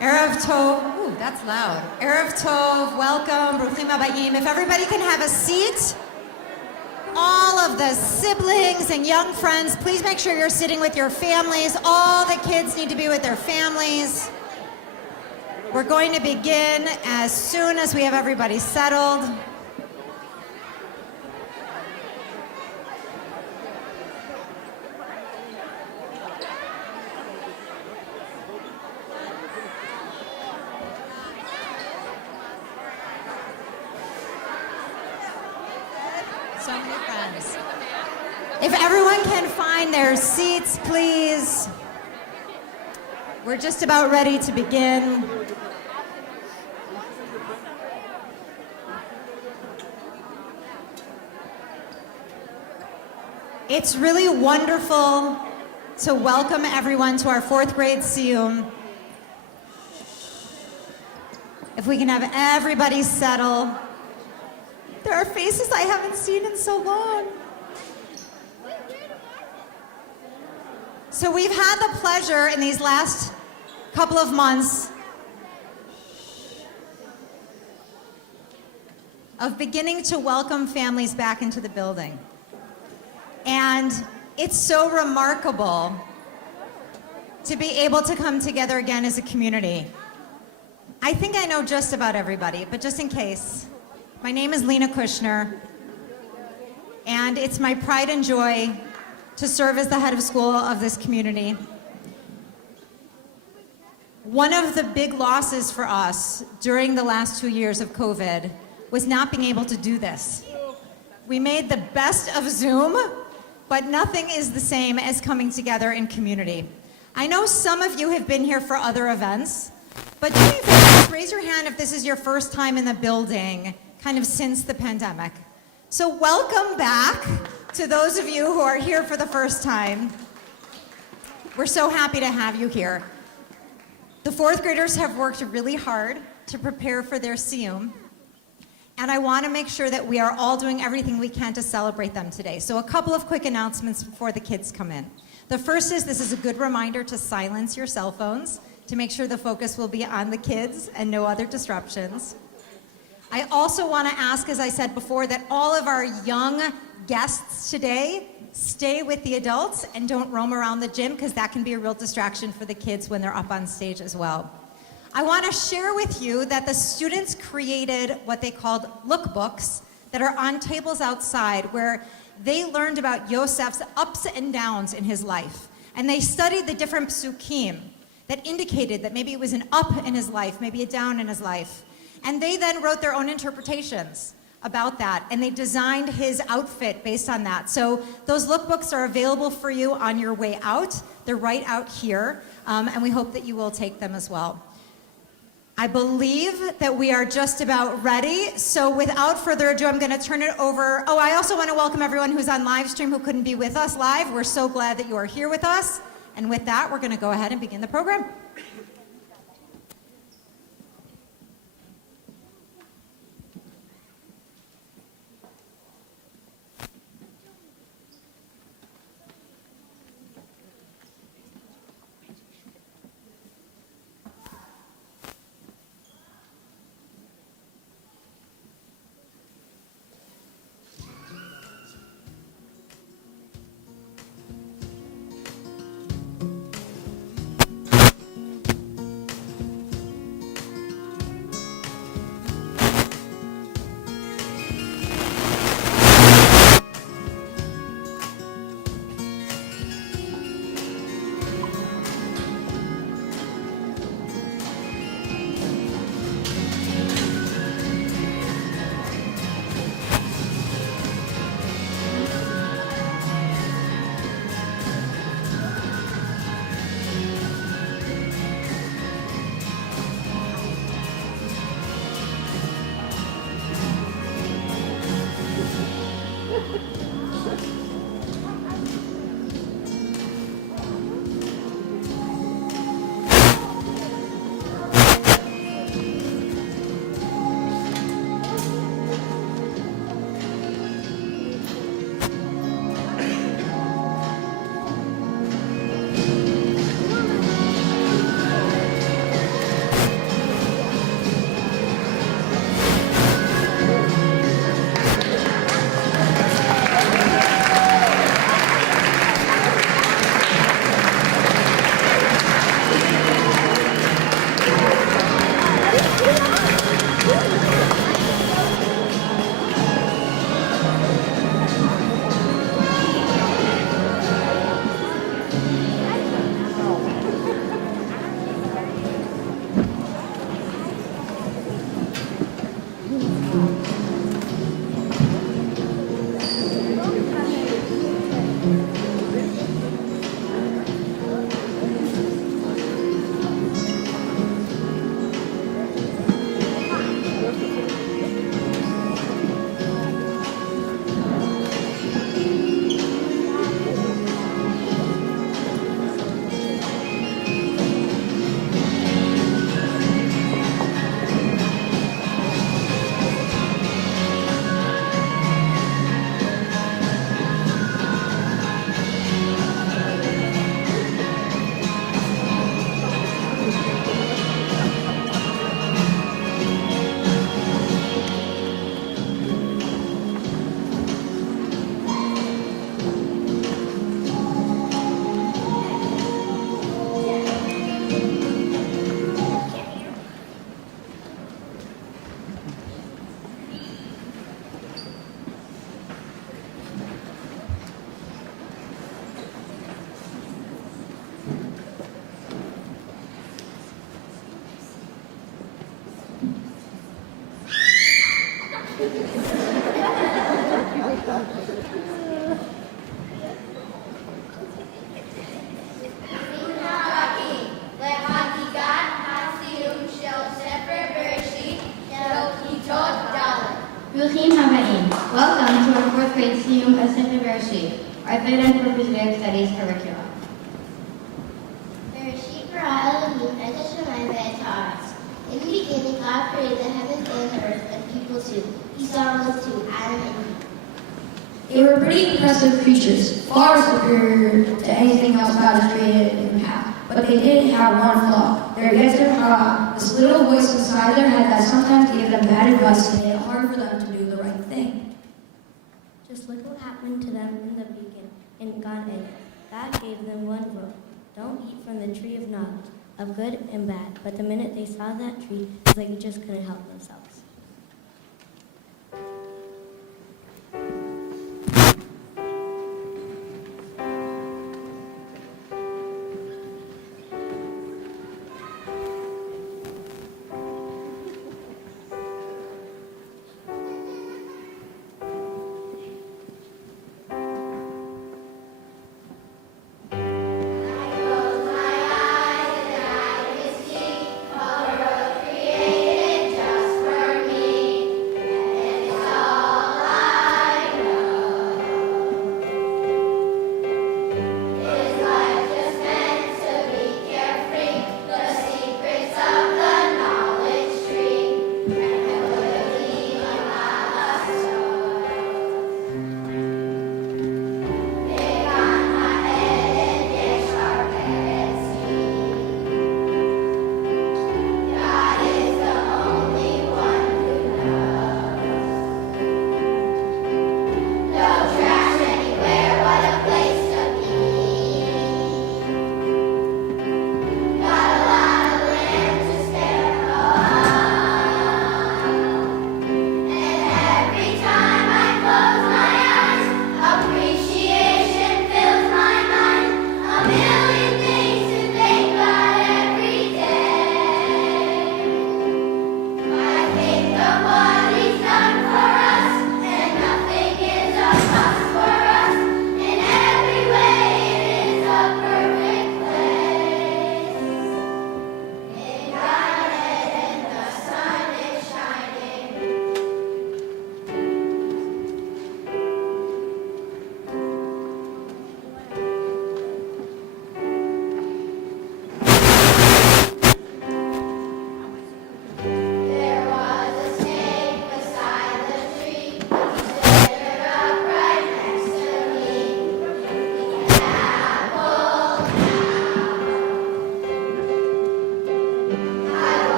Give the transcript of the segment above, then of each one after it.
Erev Tov, ooh, that's loud. Erev Tov, welcome, Bruchim Habayim. If everybody can have a seat, all of the siblings and young friends, please make sure you're sitting with your families. All the kids need to be with their families. We're going to begin as soon as we have everybody settled. So many friends. If everyone can find their seats, please. We're just about ready to begin. It's really wonderful to welcome everyone to our fourth grade Siyyum. If we can have everybody settle. There are faces I haven't seen in so long. So we've had the pleasure in these last couple of months of beginning to welcome families back into the building. And it's so remarkable to be able to come together again as a community. I think I know just about everybody, but just in case. My name is Lena Kushner, and it's my pride and joy to serve as the head of school of this community. One of the big losses for us during the last 2 years of COVID was not being able to do this. We made the best of Zoom, but nothing is the same as coming together in community. I know some of you have been here for other events, but do me a favor, just raise your hand if this is your first time in the building, kind of since the pandemic. So welcome back to those of you who are here for the first time. We're so happy to have you here. The fourth graders have worked really hard to prepare for their Siyyum, and I want to make sure that we are all doing everything we can to celebrate them today. So a couple of quick announcements before the kids come in. The first is this is a good reminder to silence your cell phones to make sure the focus will be on the kids and no other disruptions. I also want to ask, as I said before, that all of our young guests today stay with the adults and don't roam around the gym, because that can be a real distraction for the kids when they're up on stage as well. I want to share with you that the students created what they called lookbooks that are on tables outside, where they learned about Yosef's ups and downs in his life. And they studied the different psukim that indicated that maybe it was an up in his life, maybe a down in his life. And they then wrote their own interpretations about that, and they designed his outfit based on that. So those lookbooks are available for you on your way out. They're right out here, and we hope that you will take them as well. I believe that we are just about ready. So without further ado, I'm going to turn it over. Oh, I also want to welcome everyone who's on live stream who couldn't be with us live. We're so glad that you are here with us. And with that, we're going to go ahead and begin the program. Namain. Welcome to our 4th grade Siyyum Ascent Bereshit, our third and fourth Judaic Studies curriculum. Bereshit bara Elohim et hashamayim ve'et haaretz. In the beginning, God created the heavens and the earth and people too. He saw those two, Adam and Eve. They were pretty impressive creatures, far superior to anything else God has created in the past. But they did have one flaw. Their Yetzer Hara, this little voice inside their head that sometimes gave them bad advice and made it hard for them to do the right thing. Just look what happened to them in the beginning, in Gan Eden. God gave them one rule. Don't eat from the tree of knowledge, of good and bad. But the minute they saw that tree, it's like they just couldn't help themselves.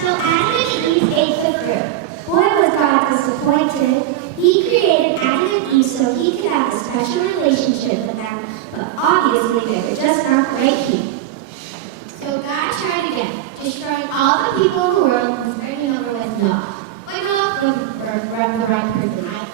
So Adam and Eve ate the fruit. Boy, was God disappointed. He created Adam and Eve so he could have a special relationship with them, but obviously they were just not the right people. So God tried again, destroying all the people in the world and starting over with Noah. But Noah wasn't the right person either.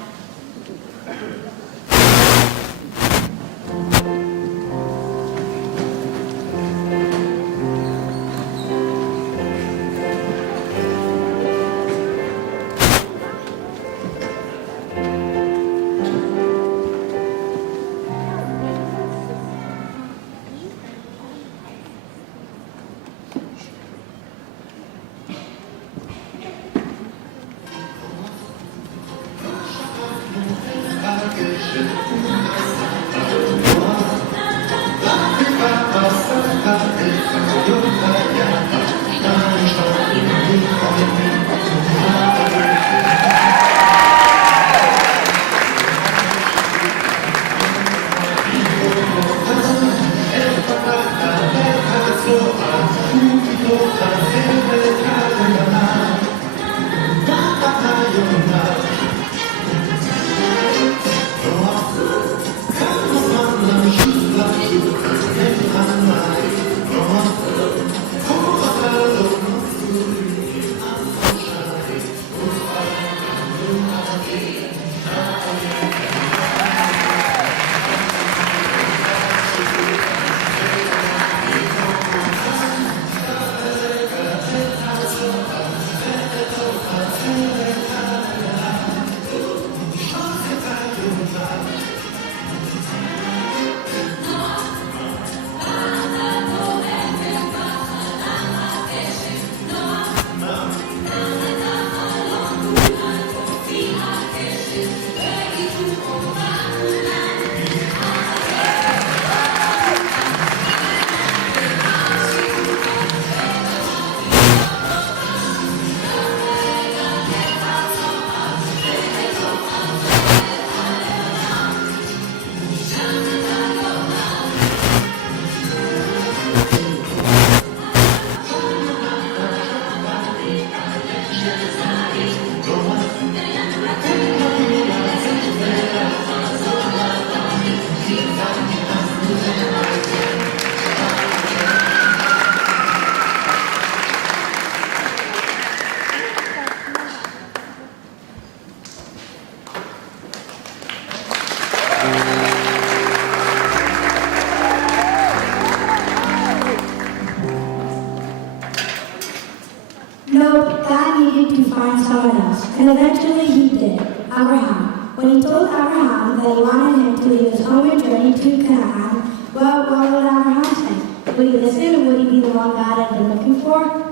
Nope, God needed to find someone else, and eventually he did, Abraham. When he told Abraham that he wanted him to leave his home and journey to Canaan, well, what would Abraham say? Would he listen, or would he be the one God had been looking for?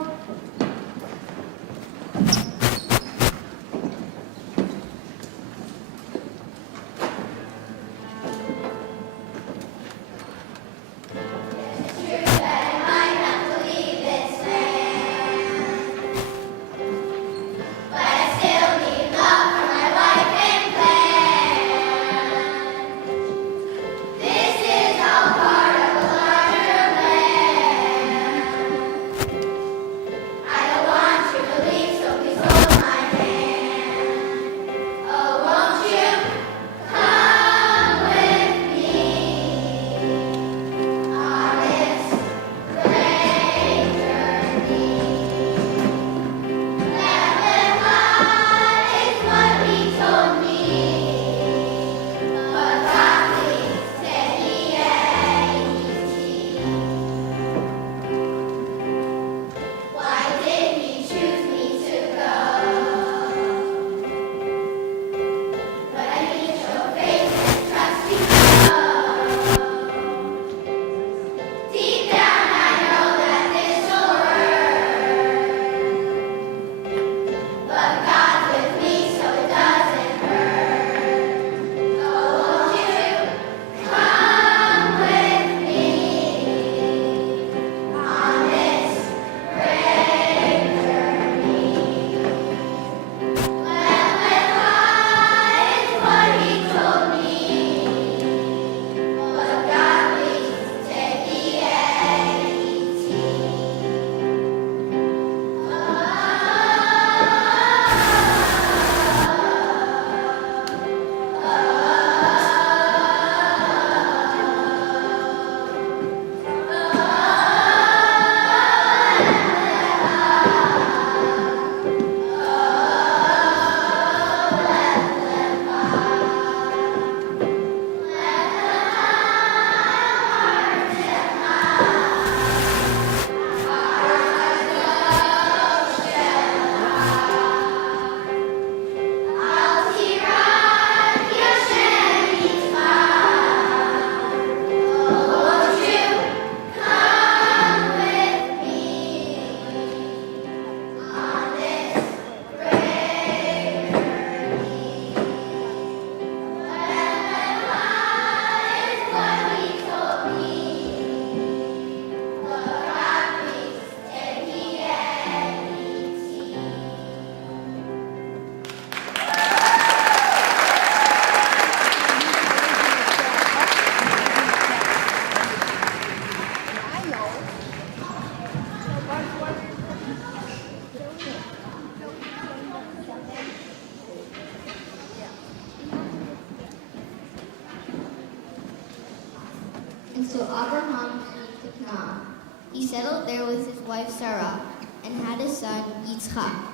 settled there with his wife Sarah and had a son, Yitzchak.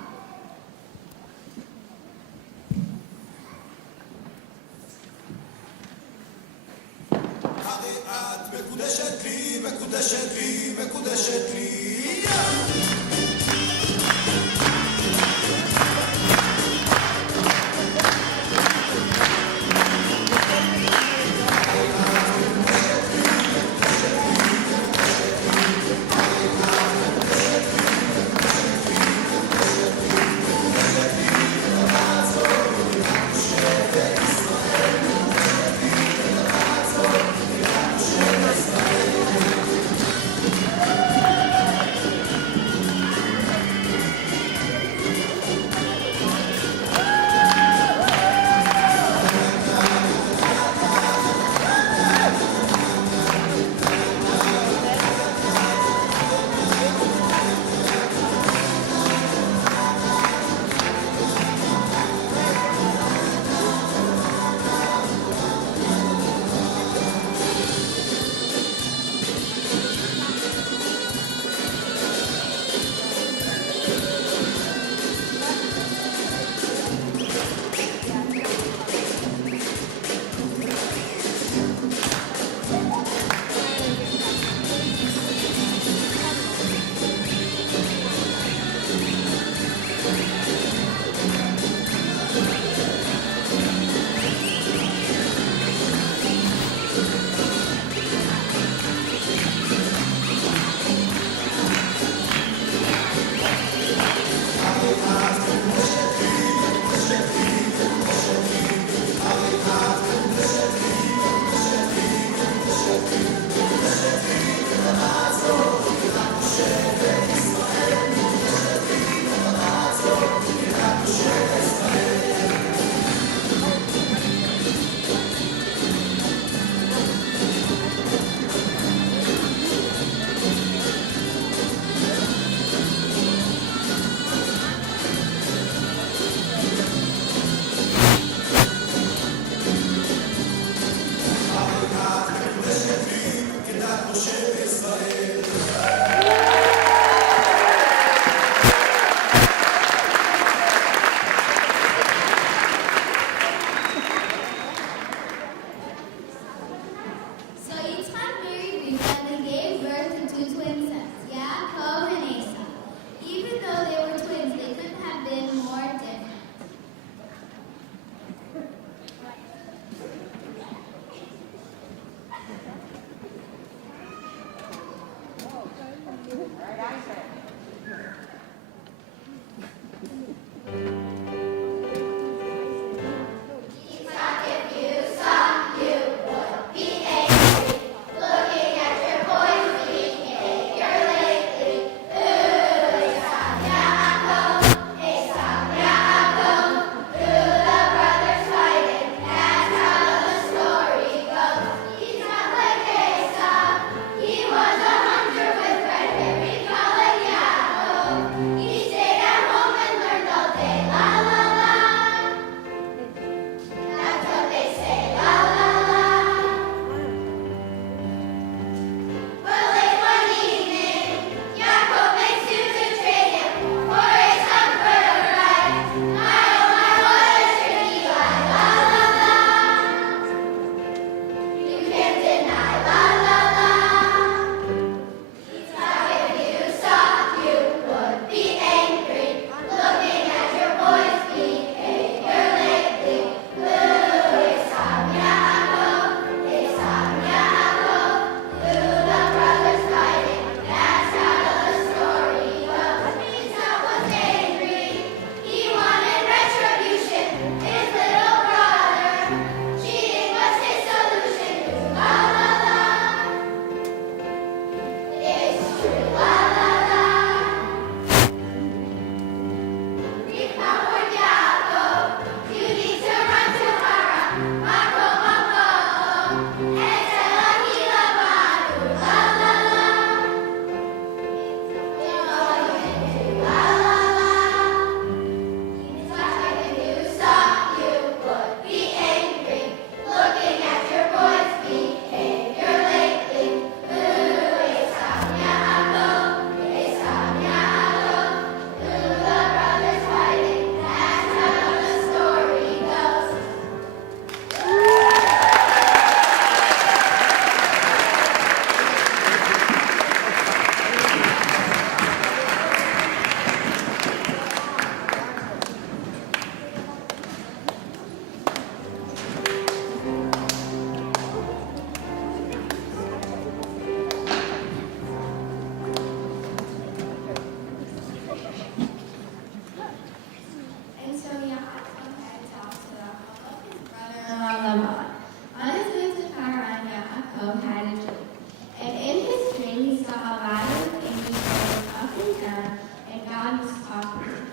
Now, Mrs. Hoffman.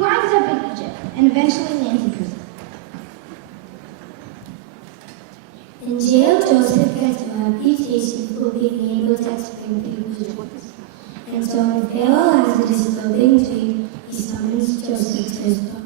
winds up in Egypt and eventually lands in prison. In jail, Joseph gets a reputation for being able to explain people's dreams. And so when Pharaoh has a disturbing dream, he summons Joseph to his throne.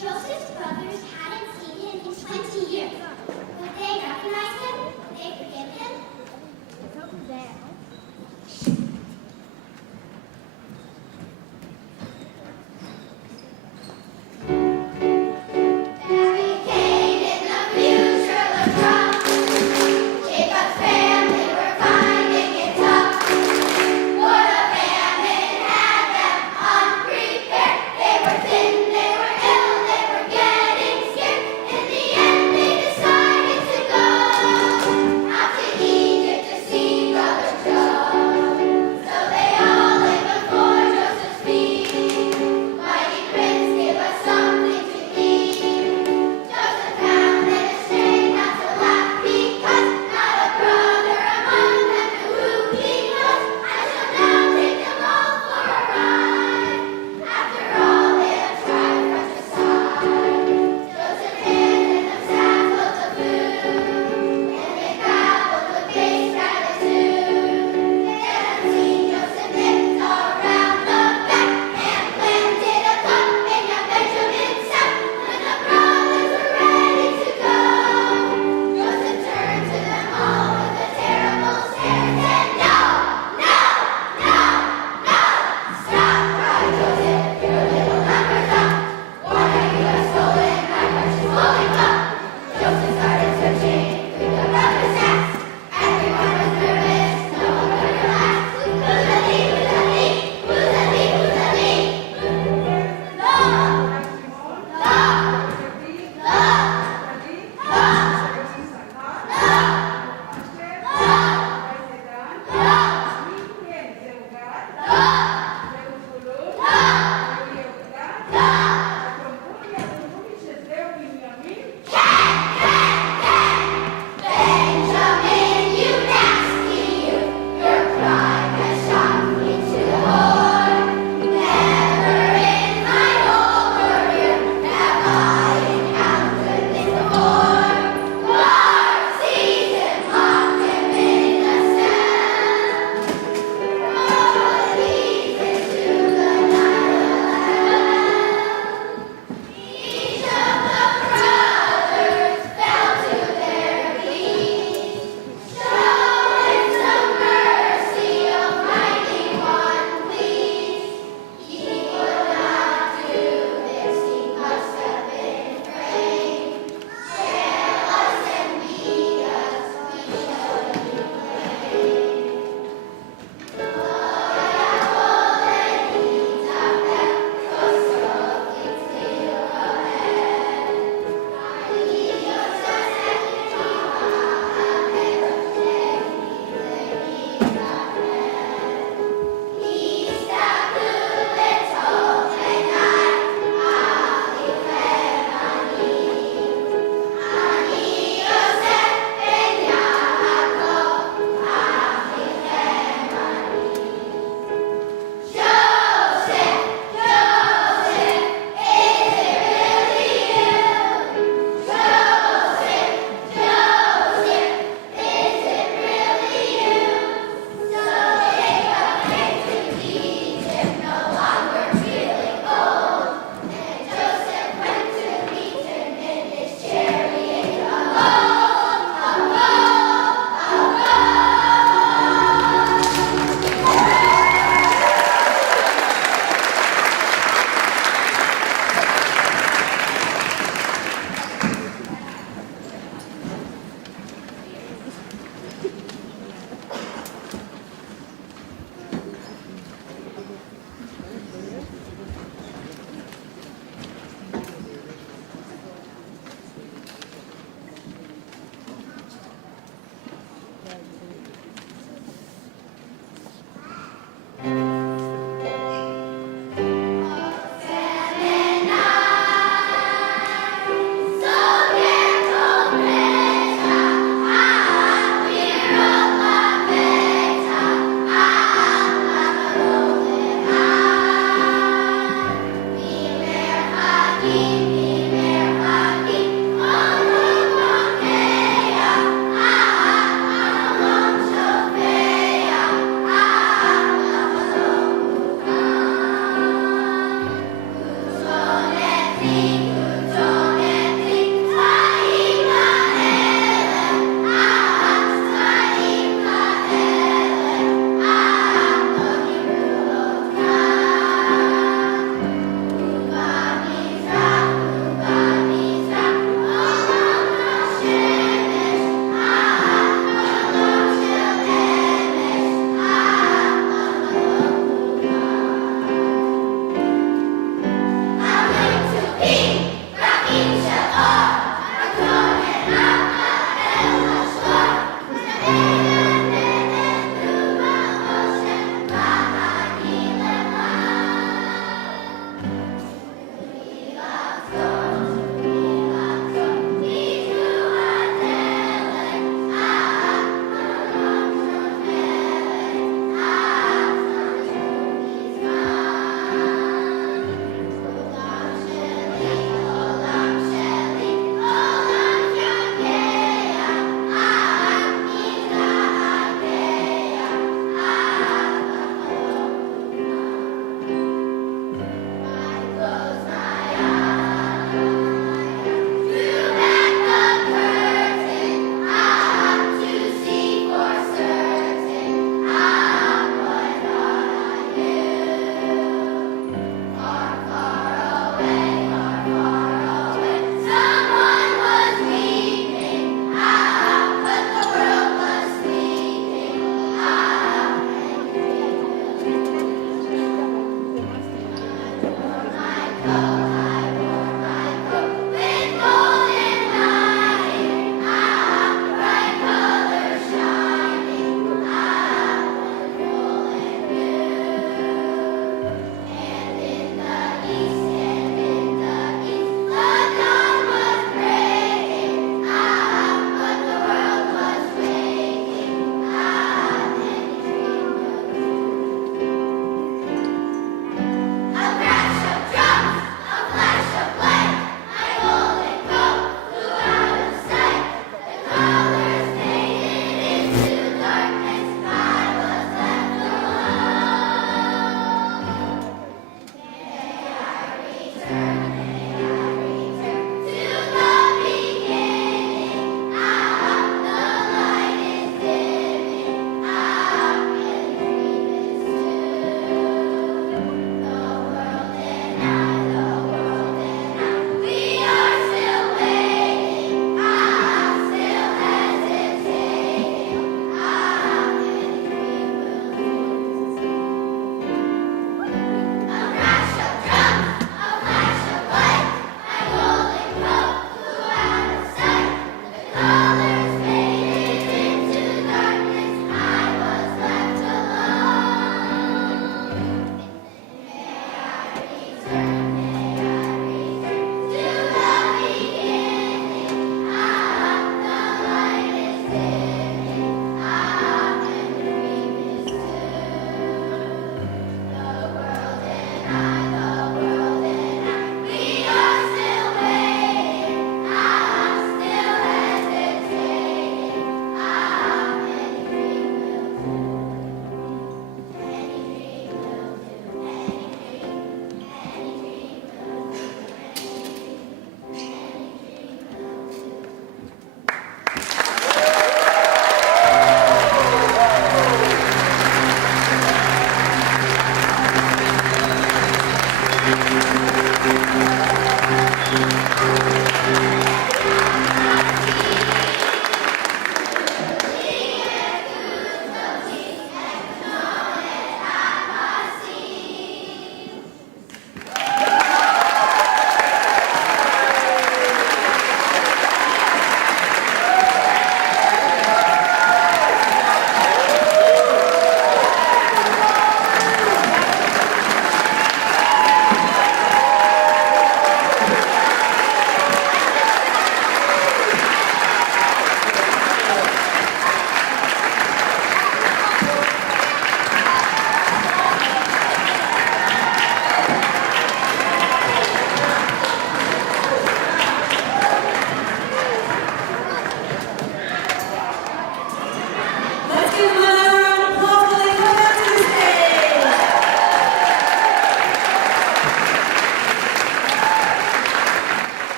Joseph's brothers hadn't seen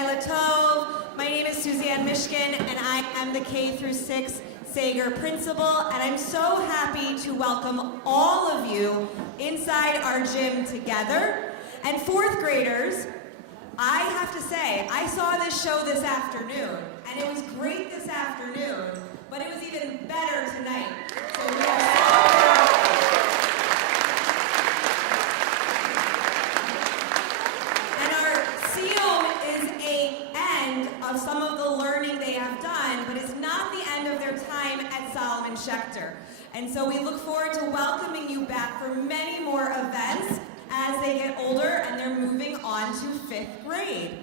Laila Tove. My name is Suzanne Mishkin, and I am the K through 6 Sager principal, and I'm so happy to welcome all of you inside our gym together. And fourth graders, I have to say, I saw this show this afternoon, and it was great this afternoon, but it was even better tonight. So we are so and our Siyyum is a end of some of the learning they have done, but it's not the end of their time at Solomon Schechter. And so we look forward to welcoming you back for many more events as they get older and they're moving on to 5th grade.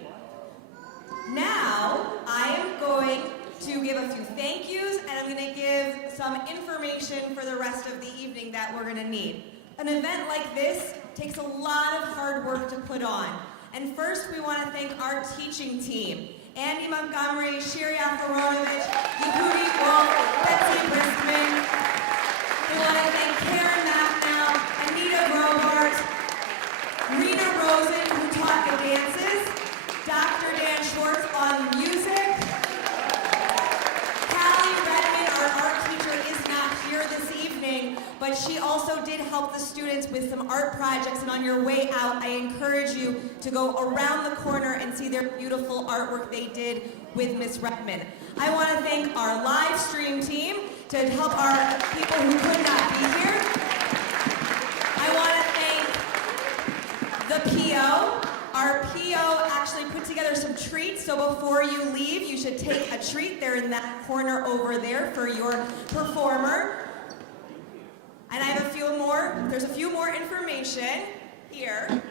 Now, I am going to give a few thank yous, and I'm going to give some information for the rest of the evening that we're going to need. An event like this takes a lot of hard work to put on. And first, we want to thank our teaching team. Andy Montgomery, Shiri Aharonovich, Yehudi Wolf, Betsy Briskman. We want to thank Karen Macnow, Anita Robart, Rena Rosen, who taught the dances, Dr. Dan Schwartz on music. Callie Redmond, our art teacher, is not here this evening, but she also did help the students with some art projects, and on your way out, I encourage you to go around the corner and see their beautiful artwork they did with Miss Redmond. I want to thank our live stream team to help our people who could not be here. I want to thank the PO. Our PO actually put together some treats, so before you leave, you should take a treat. They're in that corner over there for your performer. And I have a few more. There's a few more information here.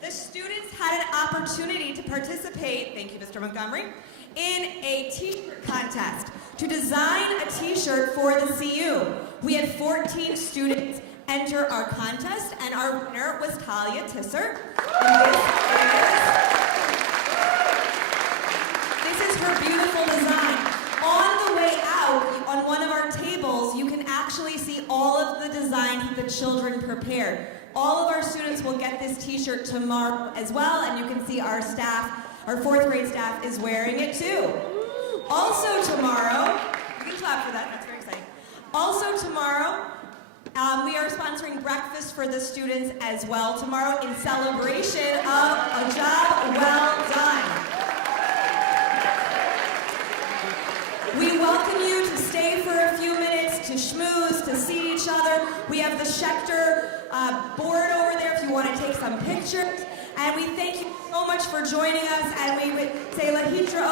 The students had an opportunity to participate, thank you, Mr. Montgomery, in a t-shirt contest to design a t-shirt for the CU. We had 14 students enter our contest, and our winner was Talia Tisser. And this is her beautiful design. On the way out, on one of our tables, you can actually see all of the designs that the children prepared. All of our students will get this t-shirt tomorrow as well, and you can see our staff, our 4th grade staff is wearing it too. Also tomorrow, you can clap for that, that's very exciting. Also tomorrow, we are sponsoring breakfast for the students as well tomorrow in celebration of a job well done. We welcome you to stay for a few minutes, to schmooze, to see each other. We have the Schechter board over there if you want to take some pictures. And we thank you so much for joining us, and we would say Lahitra